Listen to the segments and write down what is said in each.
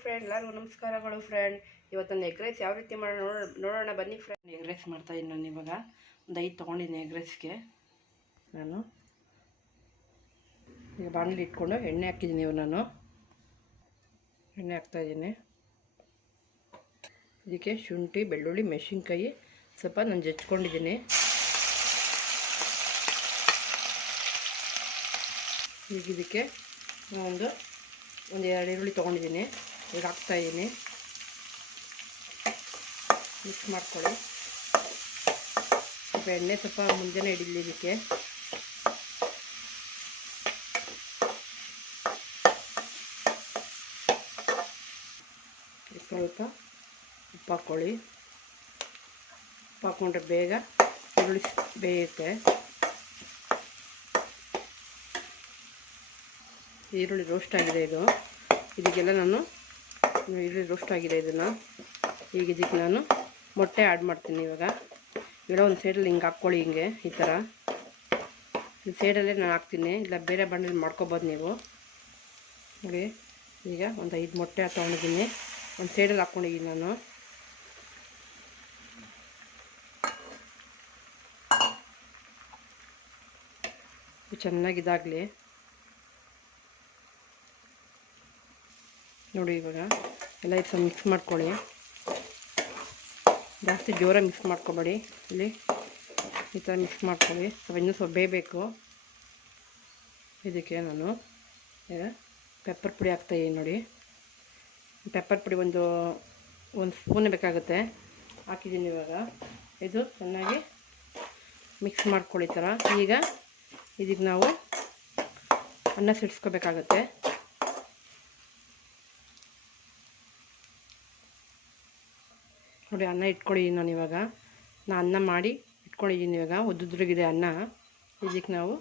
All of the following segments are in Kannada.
ಫ್ರೆಂಡ್, ಎಲ್ಲರಿಗೂ ನಮಸ್ಕಾರಗಳು ಫ್ರೆಂಡ್. ಇವತ್ತೊಂದು ಎಗ್ ರೈಸ್ ಯಾವ ರೀತಿ ಮಾಡೋಣ ನೋಡೋಣ ಬನ್ನಿ ಫ್ರೆಂಡ್. ಎಗ್ ರೈಸ್ ಮಾಡ್ತಾಯಿದ್ದೀನಿ ನಾನು. ಇವಾಗ ಒಂದು 5 ತೊಗೊಂಡಿದ್ದೀನಿ ಎಗ್ ರೈಸ್ಗೆ. ನಾನು ಈಗ ಬಾಣಲಿ ಇಟ್ಕೊಂಡು ಎಣ್ಣೆ ಹಾಕಿದ್ದೀನಿ. ನಾನು ಎಣ್ಣೆ ಹಾಕ್ತಾಯಿದ್ದೀನಿ. ಇದಕ್ಕೆ ಶುಂಠಿ, ಬೆಳ್ಳುಳ್ಳಿ, ಮೆಣಸಿನ್ಕಾಯಿ ಸ್ವಲ್ಪ ನಾನು ಜಜ್ಕೊಂಡಿದ್ದೀನಿ. ಈಗ ಇದಕ್ಕೆ ಒಂದು 2 ಈರುಳ್ಳಿ ತೊಗೊಂಡಿದ್ದೀನಿ. ಈಗ ಹಾಕ್ತಾಯಿದ್ದೀನಿ. ಮಿಕ್ಸ್ ಮಾಡ್ಕೊಳ್ಳಿ. ಸ್ವಲ್ಪ ಎಣ್ಣೆ ಸ್ವಲ್ಪ ಮುಂದೆನೇ ಹಿಡಿಲಿ ಇದಕ್ಕೆ. ಸ್ವಲ್ಪ ಉಪ್ಪು ಹಾಕ್ಕೊಳ್ಳಿ. ಉಪ್ಪು ಹಾಕ್ಕೊಂಡ್ರೆ ಬೇಗ ಈರುಳ್ಳಿ ಬೇಯುತ್ತೆ. ಈರುಳ್ಳಿ ರೋಸ್ಟ್ ಆಗಿದೆ. ಇದಕ್ಕೆಲ್ಲ ನಾನು ಈರುಳ್ಳಿ ರೋಸ್ಟ್ ಆಗಿದೆ. ಈಗ ಇದಕ್ಕೆ ನಾನು ಮೊಟ್ಟೆ ಆ್ಯಡ್ ಮಾಡ್ತೀನಿ. ಇವಾಗ ಒಂದು ಸೈಡಲ್ಲಿ ಹಿಂಗೆ ಹಾಕ್ಕೊಳ್ಳಿ. ಹಿಂಗೆ ಈ ಥರ ಈ ಸೈಡಲ್ಲೇ ನಾನು ಹಾಕ್ತೀನಿ. ಇಲ್ಲ ಬೇರೆ ಬಣ್ಣದಲ್ಲಿ ಮಾಡ್ಕೊಬೋದು ನೀವು. ನೋಡಿ, ಈಗ ಒಂದು 5 ಮೊಟ್ಟೆ ತೊಗೊಂಡಿದ್ದೀನಿ. ಒಂದು ಸೈಡಲ್ಲಿ ಹಾಕ್ಕೊಂಡಿದ್ದೀನಿ ನಾನು. ಚೆನ್ನಾಗಿದಾಗಲಿ. ನೋಡಿ, ಇವಾಗ ಎಲ್ಲ ಇದು ಸ್ವಲ್ಪ ಮಿಕ್ಸ್ ಮಾಡ್ಕೊಳ್ಳಿ. ಜಾಸ್ತಿ ಜೋರಾಗಿ ಮಿಕ್ಸ್ ಮಾಡ್ಕೊಬೇಡಿ. ಇಲ್ಲಿ ಈ ಥರ ಮಿಕ್ಸ್ ಮಾಡ್ಕೊಳ್ಳಿ. ಇನ್ನೂ ಸ್ವಲ್ಪ ಬೇಯಬೇಕು. ಇದಕ್ಕೆ ನಾನು ಈಗ ಪೆಪ್ಪರ್ ಪುಡಿ ಹಾಕ್ತಾಯಿದ್ದೀನಿ. ನೋಡಿ, ಪೆಪ್ಪರ್ ಪುಡಿ ಒಂದು ಸ್ಪೂನೇ ಬೇಕಾಗುತ್ತೆ. ಹಾಕಿದ್ದೀನಿ. ಇವಾಗ ಇದು ಚೆನ್ನಾಗಿ ಮಿಕ್ಸ್ ಮಾಡ್ಕೊಳ್ಳಿ ಥರ. ಈಗ ಇದಕ್ಕೆ ನಾವು ಅನ್ನ ಸಿಡಿಸ್ಕೋಬೇಕಾಗತ್ತೆ. ನೋಡಿ, ಅನ್ನ ಇಟ್ಕೊಂಡಿದ್ದೀನಿ ನಾನು. ಇವಾಗ ನಾನು ಅನ್ನ ಮಾಡಿ ಇಟ್ಕೊಂಡಿದ್ದೀನಿ. ಇವಾಗ ಉದ್ದುದ್ರಿಗಿದೆ ಅನ್ನ. ಇದಕ್ಕೆ ನಾವು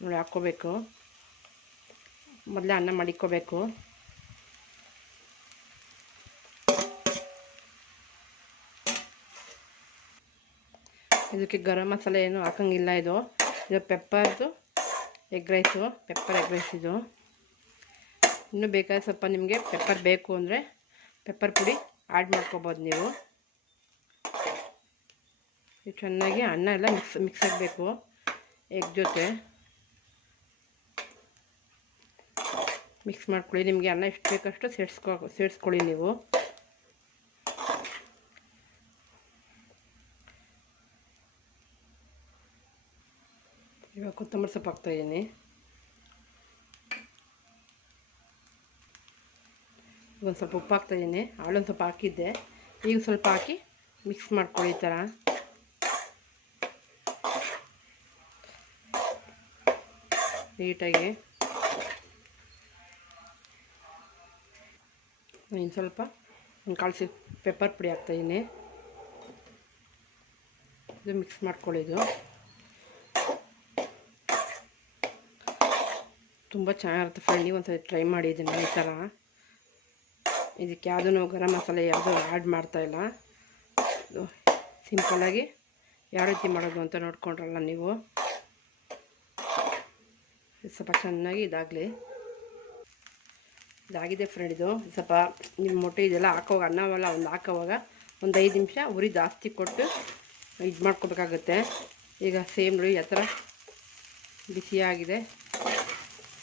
ನೋಡಿ ಹಾಕ್ಕೋಬೇಕು. ಮೊದಲೇ ಅನ್ನ ಮಾಡಿಕ್ಕೋಬೇಕು. ಇದಕ್ಕೆ ಗರಂ ಮಸಾಲೆ ಏನು ಹಾಕೋಂಗಿಲ್ಲ. ಇದು ಪೆಪ್ಪರ್ದು egg rice, pepper egg rice ಇದು. ಇನ್ನೂ ಬೇಕಾದ್ರೆ ಸ್ವಲ್ಪ ನಿಮಗೆ ಪೆಪ್ಪರ್ ಬೇಕು ಅಂದರೆ ಪೆಪ್ಪರ್ ಪುಡಿ ಆ್ಯಡ್ ಮಾಡ್ಕೊಬೋದು ನೀವು. ಇದು ಚೆನ್ನಾಗಿ ಅನ್ನ ಎಲ್ಲ ಮಿಕ್ಸ್ ಆಗಬೇಕು ಎಗ್ ಜೊತೆ. ಮಿಕ್ಸ್ ಮಾಡ್ಕೊಳ್ಳಿ. ನಿಮಗೆ ಅನ್ನ ಎಷ್ಟು ಬೇಕಷ್ಟು ಸೇರಿಸ್ಕೊಳ್ಳಿ ನೀವು. ಇವಾಗ ಕೊತ್ತಂಬರಿ ಸೊಪ್ಪು ಹಾಕ್ತಾಯಿದ್ದೀನಿ. ಒಂದು ಸ್ವಲ್ಪ ಉಪ್ಪು ಹಾಕ್ತಾಯಿದ್ದೀನಿ. ಆಳೊಂದು ಸ್ವಲ್ಪ ಹಾಕಿದ್ದೆ. ಈಗ ಸ್ವಲ್ಪ ಹಾಕಿ ಮಿಕ್ಸ್ ಮಾಡ್ಕೊಳ್ಳಿ ಈ ಥರ. ನೀಟಾಗಿ ಇನ್ನು ಸ್ವಲ್ಪ ಕಾಳು ಪೆಪ್ಪರ್ ಪುಡಿ ಹಾಕ್ತಾಯಿದ್ದೀನಿ. ಇದು ಮಿಕ್ಸ್ ಮಾಡ್ಕೊಳ್ಳಿದ್ದು. ತುಂಬ ಚೆನ್ನಾಗಿರುತ್ತೆ ಫ್ರೆಂಡ್. ನೀವು ಒಂದ್ಸರಿ ಟ್ರೈ ಮಾಡಿ ಇದನ್ನು ಈ ಥರ. ಇದಕ್ಕೆ ಯಾವುದೂ ಗರಂ ಮಸಾಲೆ ಯಾವುದೂ ಆ್ಯಡ್ ಮಾಡ್ತಾಯಿಲ್ಲ. ಸಿಂಪಲ್ಲಾಗಿ ಯಾವ ರೀತಿ ಮಾಡೋದು ಅಂತ ನೋಡ್ಕೊಂಡ್ರಲ್ಲ ನೀವು. ಸ್ವಲ್ಪ ಚೆನ್ನಾಗಿ ಇದಾಗಲಿ. ಇದಾಗಿದೆ ಫ್ರೆಂಡ್. ಇದು ಸ್ವಲ್ಪ ನಿಮ್ಮ ಮೊಟ್ಟೆ ಇದೆಲ್ಲ ಹಾಕೋವಾಗ ಅನ್ನವೆಲ್ಲ ಹಾಕೋವಾಗ ಒಂದು 5 ನಿಮಿಷ ಉರಿ ಜಾಸ್ತಿ ಕೊಟ್ಟು ಇದು ಮಾಡ್ಕೋಬೇಕಾಗುತ್ತೆ. ಈಗ ಸೇಮ್ ನೋಡಿ ಆ ಥರ ಬಿಸಿಯಾಗಿದೆ.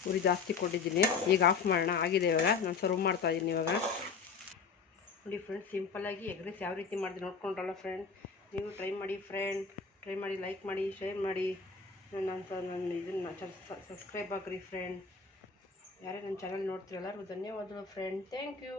ಉರಿ ಜಾಸ್ತಿ ಕೊಟ್ಟಿದ್ದೀನಿ. ಈಗ ಆಫ್ ಮಾಡೋಣ. ಆಗಿದೆ. ಇವಾಗ ನಾನು ಸರ್ವ್ ಮಾಡ್ತಾಯಿದ್ದೀನಿ. ಇವಾಗ ನೋಡಿ ಫ್ರೆಂಡ್, ಸಿಂಪಲ್ಲಾಗಿ ಎಗ್ ರೈಸ್ ಯಾವ ರೀತಿ ಮಾಡಿದೆ ನೋಡ್ಕೊಂಡ್ರಲ್ಲ ಫ್ರೆಂಡ್. ನೀವು ಟ್ರೈ ಮಾಡಿ ಫ್ರೆಂಡ್. ಟ್ರೈ ಮಾಡಿ, ಲೈಕ್ ಮಾಡಿ, ಶೇರ್ ಮಾಡಿ. ನನ್ನ ಇದನ್ನು ಸಬ್ಸ್ಕ್ರೈಬ್ ಆಗಿರಿ ಫ್ರೆಂಡ್. ಯಾರೇ ನನ್ನ ಚಾನಲ್ ನೋಡ್ತೀರಲ್ಲ, ಧನ್ಯವಾದಗಳು ಫ್ರೆಂಡ್. Thank you.